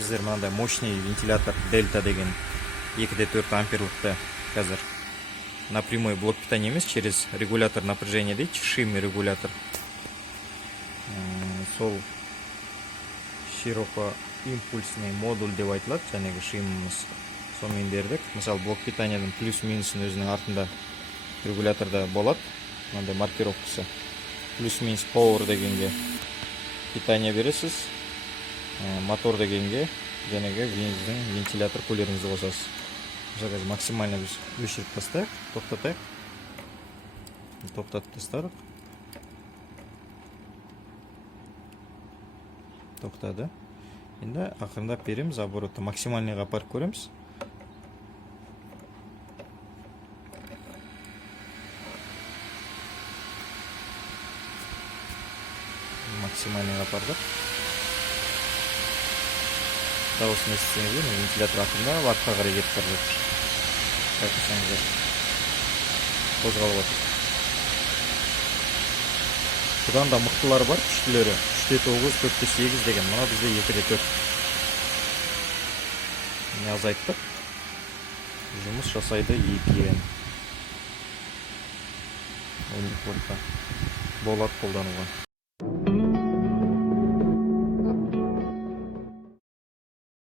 Біздер мынандай мощный вентилятор Дельта деген 2,4 амперлықты қазір напрямую блок питания емес, через регулятор напряжения дейді, шимный регулятор. Сол широкоимпульсный модуль деп айтылады, жәнегі шиміміз. Сонымен бердік. Мысалы, блок питанияның плюс-минусын өзінің артында регуляторда болады. Мынандай маркировкасы. Плюс-минус power дегенге питания бересіз. Мотор дегенге жәнегі вентилятор кулеріңізді қосасыз. Қазір максимально біз өшіріп тастайық, тоқтатайық. Тоқтатып тастадық. Тоқтады. Енді ақырындап береміз, оборотты максимальныйға апарып көреміз. Максимальныйға апардық. Дауысын естісеңіздер, вентилятор ақырында артқа қарай кетіп бара жатыр. Байқасаңыздар, қозғалып отыр. Бұдан да мықтылары бар, күштілері 3,9, 4,8 деген. Мына бізде 2,4. Міне азайттық. Жұмыс жасайды екен. 12 вольтта болады қолдануға.